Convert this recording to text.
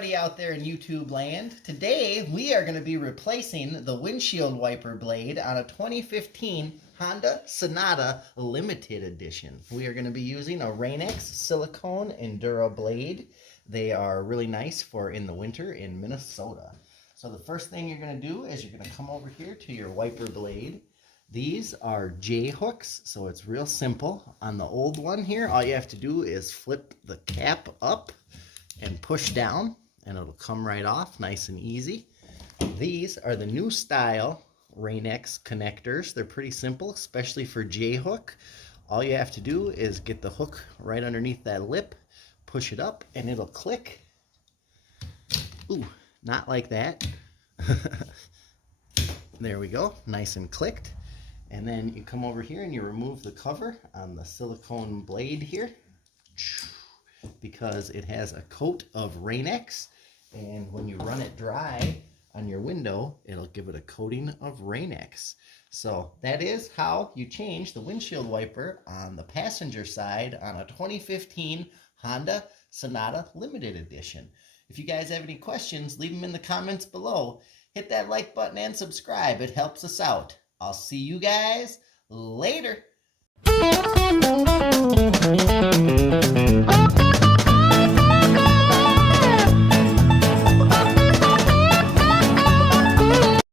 everybody out there in YouTube land. Today we are going to be replacing the windshield wiper blade on a 2015 Honda Sonata Limited Edition. We are going to be using a Rain-X silicone Endura blade. They are really nice for in the winter in Minnesota. So the first thing you're going to do is you're going to come over here to your wiper blade. These are J hooks, so it's real simple. On the old one here, all you have to do is flip the cap up and push down, and it'll come right off, nice and easy. These are the new style Rain-X connectors. They're pretty simple, especially for J hook. All you have to do is get the hook right underneath that lip, push it up, and it'll click. Ooh, not like that. There we go, nice and clicked. And then you come over here and you remove the cover on the silicone blade here, because it has a coat of Rain-X, and when you run it dry on your window, it'll give it a coating of Rain-X. So that is how you change the windshield wiper on the passenger side on a 2015 Honda Sonata Limited Edition. If you guys have any questions, leave them in the comments below. Hit that like button and subscribe. It helps us out. I'll see you guys later.